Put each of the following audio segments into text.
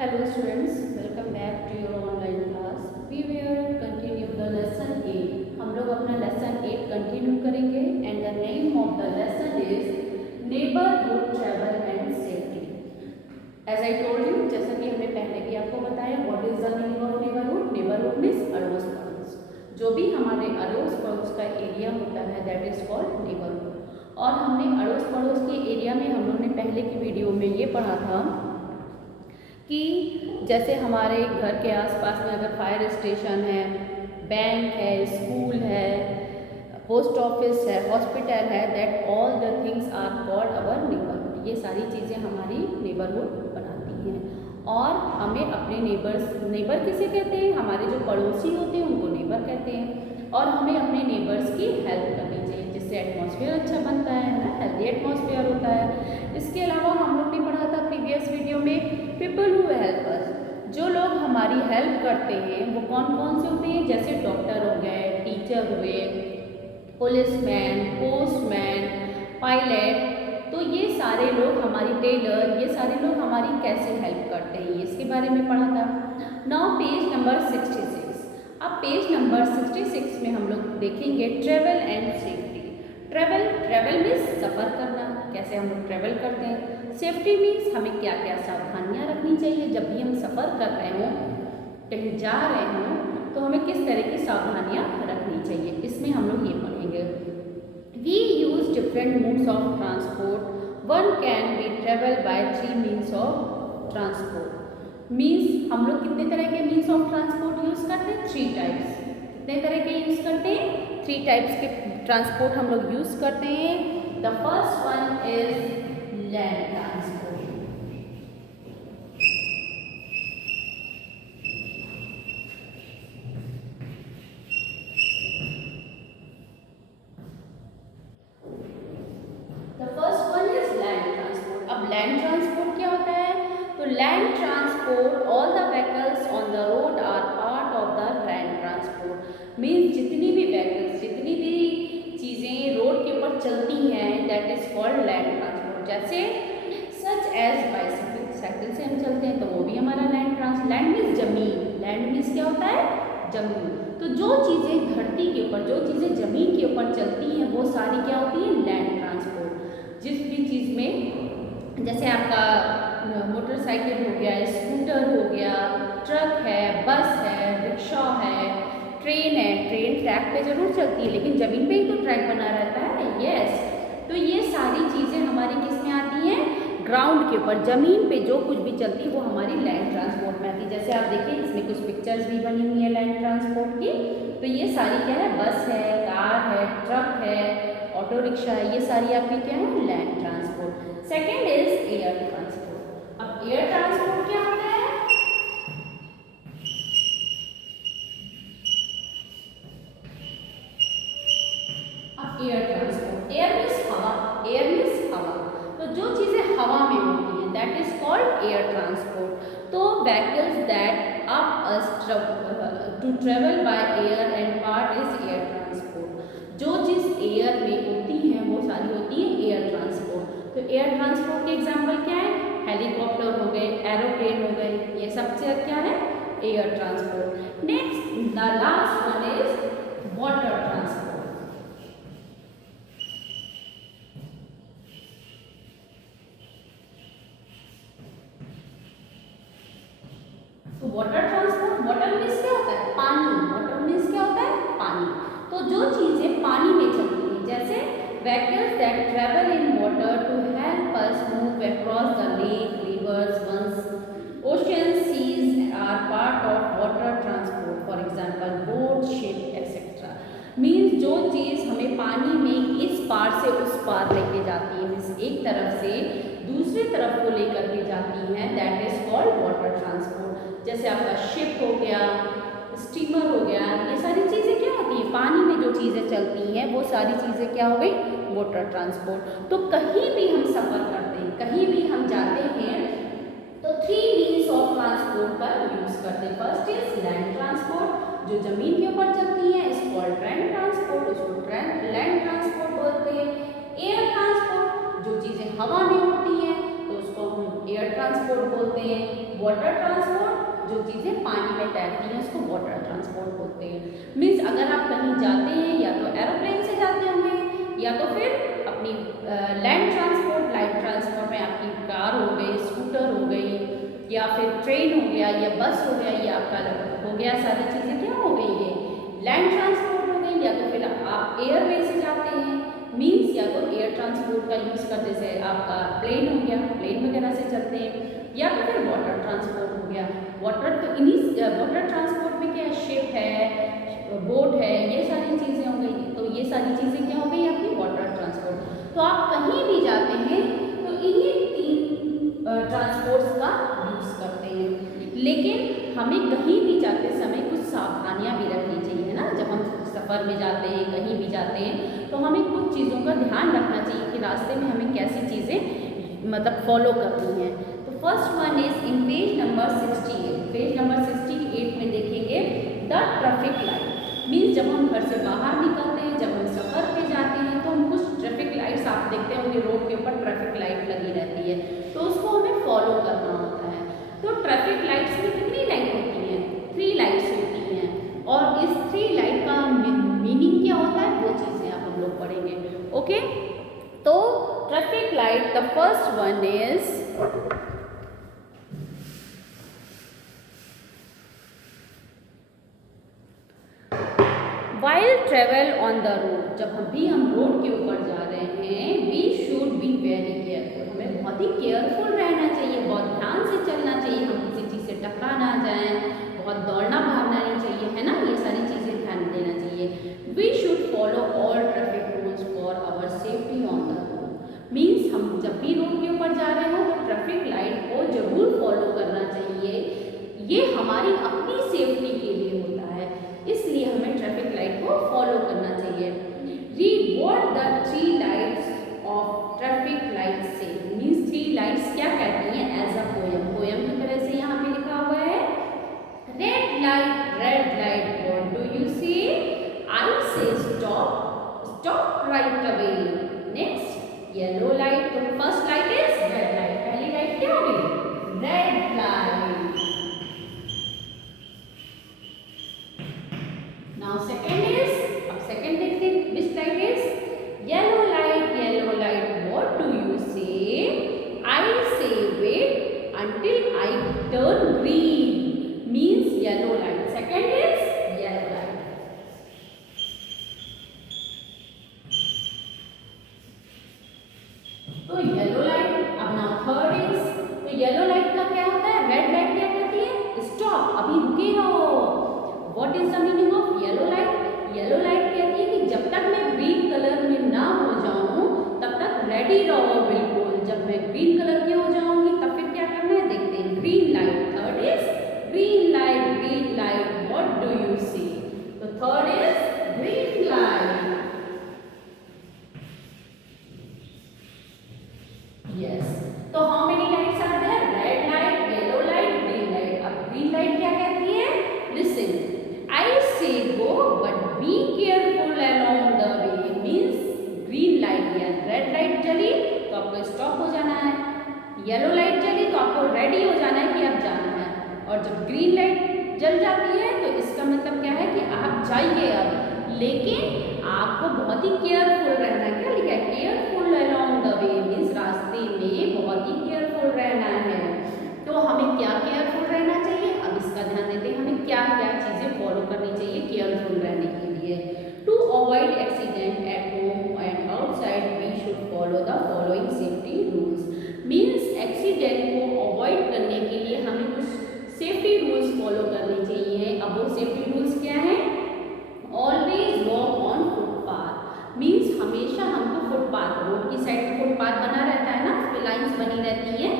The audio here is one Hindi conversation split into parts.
Hello students, welcome back to your online class. We will continue the lesson 8. हम लोग अपना lesson 8 continue करेंगे and the name of the lesson is neighborhood travel and safety. As I told you, जैसा कि हमने पहले भी आपको बताया, what is the meaning of neighborhood? Neighborhood means अड़ोस पड़ोस. जो भी हमारे अड़ोस पड़ोस का एरिया होता है that is called neighborhood. और हमने अड़ोस पड़ोस के एरिया में हम लोगों ने पहले की वीडियो में ये पढ़ा था कि जैसे हमारे घर के आसपास में अगर फायर स्टेशन है, बैंक है, स्कूल है, पोस्ट ऑफिस है, हॉस्पिटल है, that all the things are called our neighbourhood. ये सारी चीज़ें हमारी नेबरहुड बनाती हैं और हमें अपने नेबर किसे कहते हैं? हमारे जो पड़ोसी होते हैं उनको नेबर कहते हैं और हमें अपने नेबर्स की हेल्प करनी चाहिए जिससे एटमॉस्फेयर अच्छा बनता है ना, हेल्दी एटमॉस्फेयर होता है. इसके अलावा हम लोग ने पढ़ा था प्रीवियस वीडियो में पीपल हु हेल्प अस. जो लोग हमारी हेल्प करते हैं वो कौन कौन से होते हैं? जैसे डॉक्टर हो गए, टीचर हुए, पुलिसमैन, पोस्टमैन, पायलट. तो ये सारे लोग हमारी टेलर, ये सारे लोग हमारी कैसे हेल्प करते हैं इसके बारे में पढ़ा था. Now page number 66. अब पेज नंबर 66 में हम लोग देखेंगे travel and safety. Travel means सफ़र करना, कैसे हम लोग ट्रेवल करते हैं. सेफ्टी मीन्स हमें क्या क्या सावधानियाँ रखनी चाहिए जब भी हम सफ़र कर रहे हों, कहीं जा रहे हों, तो हमें किस तरह की सावधानियाँ रखनी चाहिए. इसमें हम लोग ये पढ़ेंगे. We use different modes of transport. One can be travel by 3 means of transport. Means हम लोग कितने तरह के मीन्स ऑफ ट्रांसपोर्ट यूज़ करते हैं? 3 टाइप्स. कितने तरह के यूज़ करते हैं? 3 टाइप्स के ट्रांसपोर्ट हम लोग यूज़ करते हैं. The first one is land transport. अब लैंड ट्रांसपोर्ट क्या होता है? तो land transport all the vehicles on the road are part of the land transport. Means जितनी भी व्हीकल्स, जितनी भी चीज़ें रोड के ऊपर चलती हैं that is called land transport. जैसे सच एज बाइसाइकिल, साइकिल से हम चलते हैं तो वो भी हमारा लैंड मीन्स जमीन. लैंड मीन्स क्या होता है? जमीन. तो जो चीज़ें धरती के ऊपर, जो चीज़ें जमीन के ऊपर चलती हैं वो सारी क्या होती है? Land transport. जिस भी चीज़ में जैसे आपका मोटरसाइकिल हो गया, स्कूटर हो गया, ट्रक है, बस है, रिक्शा है, ट्रेन है. ट्रेन ट्रैक पे ज़रूर चलती है लेकिन ज़मीन पे ही तो ट्रैक बना रहता है. यस. तो ये सारी चीज़ें हमारी किस में आती हैं? ग्राउंड के ऊपर, ज़मीन पे जो कुछ भी चलती है वो हमारी लैंड ट्रांसपोर्ट में आती है. जैसे आप देखिए इसमें कुछ पिक्चर्स भी बनी हुई है लैंड ट्रांसपोर्ट की. तो ये सारी क्या है? बस है, कार है, ट्रक है, ऑटो रिक्शा है. ये सारी आपकी क्या है? Land transport. Second is air transport. अब एयर ट्रांसपोर्ट क्या होता है? अब एयर ट्रांसपोर्ट, एयर मीन्स हवा. एयर मीन्स हवा. तो जो चीज़ें हवा में होती हैं that is called air transport. तो vehicles that up us to travel by air and part is air transport. जो चीज़ एयर में होती हैं वो सारी होती है एयर ट्रांसपोर्ट. तो एयर ट्रांसपोर्ट के एग्जाम्पल क्या है? हेलीकॉप्टर हो गए, एरोप्लेन हो गए, ये सब से क्या है? Air transport. Next the last one is water transport. तो वाटर ट्रांसपोर्ट, वाटर मीन्स क्या होता है? पानी. वाटर मीन्स क्या होता है? पानी. तो जो चीज़ें पानी में चलती हैं जैसे vehicles that travel in water to help us move across the lake, rivers, oceans, seas are part of water transport. For example, boat, ship, etc. Means जो चीज़ हमें पानी में इस पार से उस पार लेके जाती है, मीन्स एक तरफ से दूसरी तरफ को लेकर के जाती हैं, that is called water transport. जैसे आपका शिप हो गया, स्टीमर हो गया, ये सारी चीज़ें क्या होती हैं? पानी में जो चीज़ें चलती हैं वो सारी चीज़ें क्या हो गई? Water transport. तो कहीं भी हम सफ़र करते हैं, कहीं भी हम जाते हैं तो 3 मीन्स ऑफ ट्रांसपोर्ट का यूज़ करते हैं. फर्स्ट इज लैंड ट्रांसपोर्ट, जो ज़मीन के ऊपर चलती है इस कॉल्ड लैंड ट्रांसपोर्ट, उसको लैंड ट्रांसपोर्ट बोलते हैं. एयर ट्रांसपोर्ट, जो चीज़ें हवा में उड़ती हैं तो उसको हम एयर ट्रांसपोर्ट बोलते हैं. वाटर ट्रांसपोर्ट, जो चीज़ें पानी में तैरती हैं उसको वाटर ट्रांसपोर्ट बोलते हैं। मीन्स अगर आप कहीं जाते हैं या तो एरोप्लेन से जाते होंगे या तो फिर अपनी लैंड ट्रांसपोर्ट, लाइट ट्रांसपोर्ट में आपकी कार हो गई, स्कूटर हो गई या फिर ट्रेन हो गया या बस हो गया, ये आपका हो गया, सारी चीज़ें क्या हो गई, ये लैंड ट्रांसपोर्ट हो गई। या तो फिर आप एयरवे से जाते हैं, मीन्स या तो एयर ट्रांसपोर्ट का यूज़ करते से आपका प्लेन हो गया, प्लेन वगैरह से चलते हैं, या तो फिर वाटर ट्रांसपोर्ट हो गया। वाटर तो इन्हीं वाटर ट्रांसपोर्ट में क्या है, शिप है, बोट है, ये सारी चीज़ें हो गई। तो ये सारी चीज़ें क्या हो गई आपकी वाटर ट्रांसपोर्ट। तो आप कहीं भी जाते हैं तो इन्हीं 3 ट्रांसपोर्ट्स का यूज़ करते हैं। लेकिन हमें कहीं भी जाते समय कुछ सावधानियाँ भी रखनी चाहिए, है ना। जब हम सफ़र में जाते हैं, कहीं भी जाते हैं, तो हमें कुछ चीज़ों का ध्यान रखना चाहिए कि रास्ते में हमें कैसी चीज़ें मतलब फॉलो करनी है। तो first one is in page number 68। Page number 68 में देखेंगे द ट्रैफिक लाइट। मीन्स जब हम घर से बाहर निकलते हैं, जब हम सफ़र पे जाते हैं, तो हम कुछ ट्रैफिक लाइट्स आप देखते होंगे रोड के ऊपर ट्रैफिक लाइट लगी रहती है, तो उसको हमें फॉलो करना होता है। तो ट्रैफिक लाइट्स में कितनी लाइट होती हैं, 3 लाइट्स होती हैं, और इस 3 लाइट का मीनिंग क्या होता है वो चीज़ें आप हम लोग पढ़ेंगे। ओके, तो traffic light, the first one is while travel on the road. जब हम रोड के ऊपर जा रहे हैं, we should be very careful. हमें बहुत ही केयरफुल रहना चाहिए, बहुत ध्यान से चलना चाहिए, हम किसी चीज़ से टकरा ना जाएं, बहुत दौड़ना भागना नहीं चाहिए, है ना। ये सारी चीज़ें ध्यान देना चाहिए। We should follow all traffic rules for our safety on the road. Means हम जब भी रोड के ऊपर जा रहे हो तो ट्रैफिक लाइट को जरूर फॉलो करना चाहिए। ये हमारी अपनी सेफ्टी के लिए होता है, इसलिए हमें ट्रैफिक लाइट को फॉलो करना चाहिए। Read what the 3 lights off traffic light से। मीन्स 3 लाइट्स क्या कहती हैं एज अ पोयम। पोयम की तरह से यहाँ पे लिखा हुआ है, red light what do you say, I say stop, stop right away. Next yellow light, तो first light is red light, पहली लाइट क्या हो गई, red light. Now second is, अब second देखते हैं which light is, yellow light what do you say, I say wait until I turn green, means yellow light, second is yellow light. तो yellow light, अब now third is, तो yellow light का क्या होता है, red light क्या कहती है, stop, अभी रुके रहो। What is the meaning of yellow light? Yellow light कहती है कि जब तक मैं ग्रीन कलर में ना हो जाऊं तब तक रेडी रहो बिल्कुल। जब मैं ग्रीन कलर की हो जाऊंगी तब फिर क्या करना है, देखते हैं। Green light, third is green light what do you see, तो third is green light. Yes, तो how many lights are there, red light, yellow light, green light. अब ग्रीन लाइट क्या कहती है, listen, I say go but be careful along the way, means green light या रेड लाइट जली तो आपको स्टॉप हो जाना है, येलो लाइट जली तो आपको रेडी हो जाना है कि अब जाना है, और जब ग्रीन लाइट जल जाती है तो इसका मतलब क्या है कि आप जाइए अब, लेकिन आपको बहुत ही केयरफुल रहना है। क्या लिखा है, careful along the way, means रास्ते में बहुत ही केयरफुल रहना है। तो हमें क्या केयरफुल रहना चाहिए, अब इसका ध्यान देते हैं, हमें क्या क्या चीज़ें फॉलो करनी चाहिए केयरफुल रहने के लिए। To avoid accident at home and outside we should follow the following safety rules. Means accident को अवॉइड करने के लिए हमें कुछ सेफ्टी रूल्स फॉलो करने चाहिए। अब वो सेफ्टी रूल्स क्या हैं, always walk on footpath. Means हमेशा हमको फुटपाथ, रोड की साइड फुटपाथ बना रहता है ना, उस पर लाइन्स बनी रहती हैं,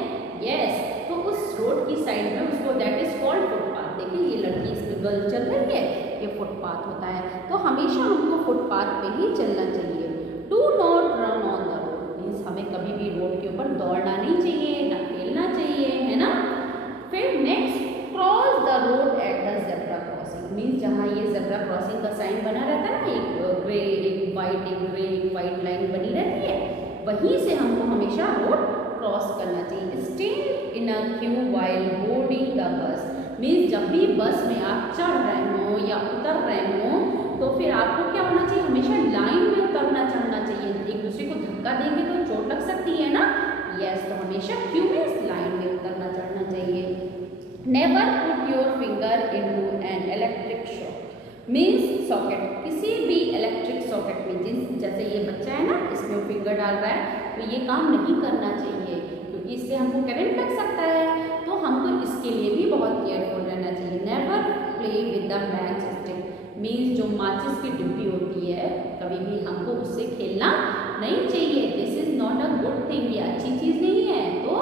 यस, तो उस रोड की साइड में उसको दैट इज कॉल्ड फुटपाथ। देखिए ये लड़की इसमें गर्ल चल रही है, ये फुटपाथ होता है। तो हमेशा हमको फुटपाथ पे ही चलना चाहिए। Do not run on the road, means हमें कभी भी रोड के ऊपर दौड़ना नहीं चाहिए, ना खेलना चाहिए, है ना। फिर next, cross the road at the zebra crossing. Means जहाँ ये ज़ेब्रा क्रॉसिंग का साइन बना रहता है ना, एक ग्रे एक वाइट लाइन बनी रहती है, वहीं से हमको हमेशा रोड क्रॉस करना चाहिए। Stay in a Q while boarding the bus. Means जब भी बस में आप चढ़ रहे हो या उतर रहे हो तो फिर आपको क्या होना चाहिए, हमेशा लाइन में उतरना चढ़ना चाहिए। एक दूसरे को धक्का देंगे तो चोट लग सकती है ना। यस, तो हमेशा क्यू में लाइन में उतरना चढ़ना चाहिए। Never put your finger into an electric shock. Means socket, किसी भी इलेक्ट्रिक सॉकेट में, जैसे ये बच्चा है ना, इसमें वो फिंगर डाल रहा है, तो ये काम नहीं करना चाहिए क्योंकि इससे हमको करंट लग सकता है। तो हमको इसके लिए भी बहुत केयरफुल रहना चाहिए। Never play with the match stick. Means जो माचिस की डिब्बी होती है, कभी भी हमको उससे खेलना नहीं चाहिए। This is not a good thing, ये अच्छी चीज़ नहीं है। तो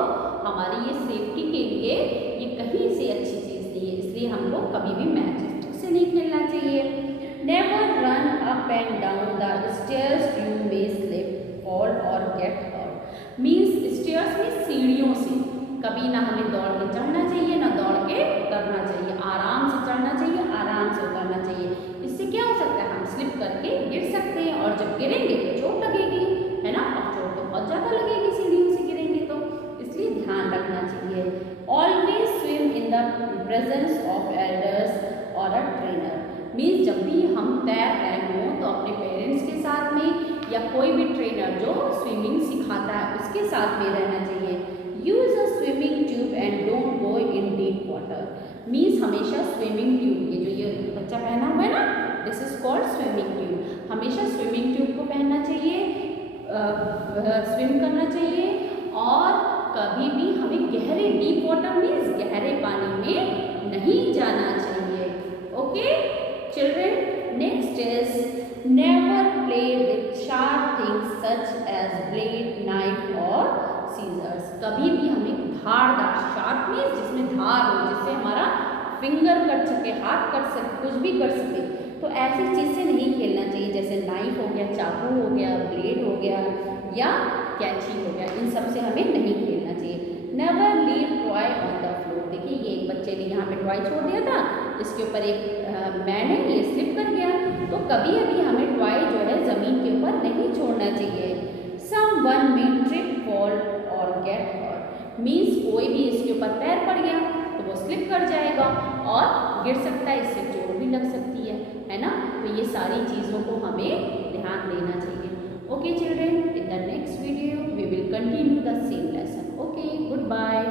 हमारी ये सेफ्टी के लिए ये कहीं से अच्छी चीज़ नहीं है, इसलिए हमको कभी भी मैच स्टिक से नहीं खेलना चाहिए। Never run up and down the stairs, you may slip, fall और गेट हर्ट। मीन्स स्टेयर्स में सीढ़ियों से कभी ना हमें दौड़ के चढ़ना चाहिए ना दौड़ के उतरना चाहिए। आराम से चढ़ना चाहिए, आराम से उतरना चाहिए। इससे क्या हो सकता है, हम स्लिप करके गिर सकते हैं और जब गिरेंगे तो चोट लगेगी, है ना। और चोट तो बहुत ज़्यादा लगेगी सीढ़ियों से गिरेंगे तो, इसलिए ध्यान रखना चाहिए। Always swim in the presence of elders और अ ट्रेनर। मीन्स जब भी हम तैर रहे हों तो अपने पेरेंट्स के साथ में या कोई भी ट्रेनर जो स्विमिंग सिखाता है उसके साथ में रहना चाहिए। Use a swimming tube and don't go in deep water. Means हमेशा स्विमिंग ट्यूब, ये जो ये बच्चा पहना हुआ है ना, this is called swimming tube. हमेशा स्विमिंग ट्यूब को पहनना चाहिए, स्विम करना चाहिए। और कभी भी हमें गहरे डीप वाटर मीन्स गहरे पानी में नहीं जाना चाहिए। Okay children, next is never play with sharp things such as blade, knife और सीजर्स। कभी भी हमें धारदार, शार्प मीन्स जिसमें धार हो, जिससे हमारा फिंगर कट सके, हाथ कट सके, कुछ भी कर सके, तो ऐसी चीज़ से नहीं खेलना चाहिए। जैसे नाइफ हो गया, चाकू हो गया, ब्लेड हो गया या कैंची हो गया, इन सब से हमें नहीं खेलना चाहिए। Never leave toy on the floor. देखिए ये एक बच्चे ने यहाँ पे टॉय छोड़ दिया था, इसके ऊपर एक मैन है, ये स्लिप कर गया। तो कभी अभी हमें टॉय जो है ज़मीन के ऊपर नहीं छोड़ना चाहिए। समवन मे ट्रिप, फॉल और गेट हर्ट। मीन्स कोई भी इसके ऊपर पैर पड़ गया तो वो स्लिप कर जाएगा और गिर सकता है, इससे चोट भी लग सकती है ना। तो ये सारी चीज़ों को हमें ध्यान देना चाहिए। Okay children, in the next video we will continue the same lesson. Okay, goodbye.